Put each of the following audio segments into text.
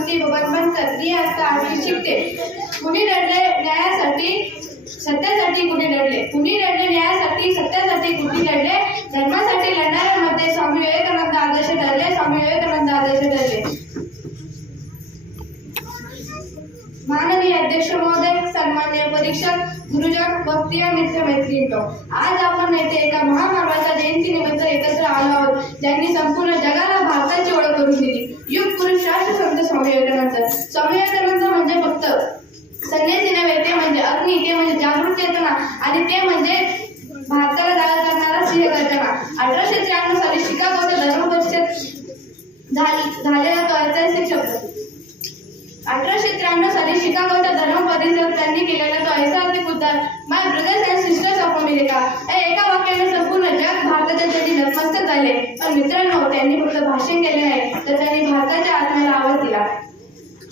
म्हणती बबन ती आता आधी शिकते. कुणी लढले न्यायासाठी सत्यासाठी, कुणी लढले न्यायासाठी सत्यासाठी, कुणी लढले धर्मासाठी. लढणाऱ्यांमध्ये स्वामी विवेकानंद आदर्श ठरले, स्वामी विवेकानंद आदर्श ठरले. माननीय अध्यक्ष महोदय, सन्माननीय परीक्षक, गुरुजन, भक्ती आणि मित्रमैत्रिणींनो, आज आपण येथे एका महामानवाच्या जयंतीनिमित्त एकत्र आलो आहोत, ज्यांनी संपूर्ण जगाला भारताची ओळख करून दिली. युग पुरुष राष्ट्रसंत स्वामी विवेकानंद. स्वामी विवेकानंद म्हणजे फक्त संन्यासी नव्हे, ते म्हणजे अग्नी, ते म्हणजे जागृत चेतना आणि ते म्हणजे भारताला जागा करणारा सिंहगर्जना. 1893 साली शिकागोच्या धर्म परिषद झालेला तो ऐतिहासिक शब्द. 1893 साली शिकागोच्या धर्म परिषद त्यांनी केलेला तो ऐतिहासिक उद्गार, my brothers and sisters of America. एका वाक्याने संपूर्ण जग भारताच्या जरी नतमस्तक झाले. पण मित्रांनो, त्यांनी फक्त भाषण केले नाही, तर त्यांनी भारताच्या आत्म्याला आवाज दिला.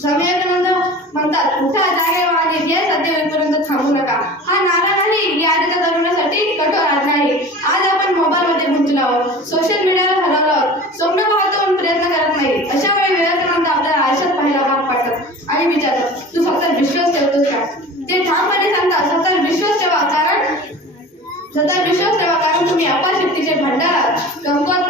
स्वामी विवेकानंद म्हणतात, उठा, जागे व्हा आणि ध्येय साध्य होईपर्यंत थांबू नका. हा नारा नाही, ही आजच्या तरुणासाठी कठोर आज्ञा आहे. आज आपण मोबाईलमध्ये गुंतलो आहोत, सोशल मीडियावर हरवलो आहोत, स्वप्न पाहतो पण प्रयत्न करत नाही. अशा वेळी विवेकानंद आपल्याला आयुष्यात पाहायला भाग पाडतात आणि विचारतात, तू फक्त विश्वास ठेवतोस का? ते ठामपणे सांगतात, सतत विश्वास ठेवा, कारण तुम्ही अपार शक्तीचे भंडार आहात. कमकुवत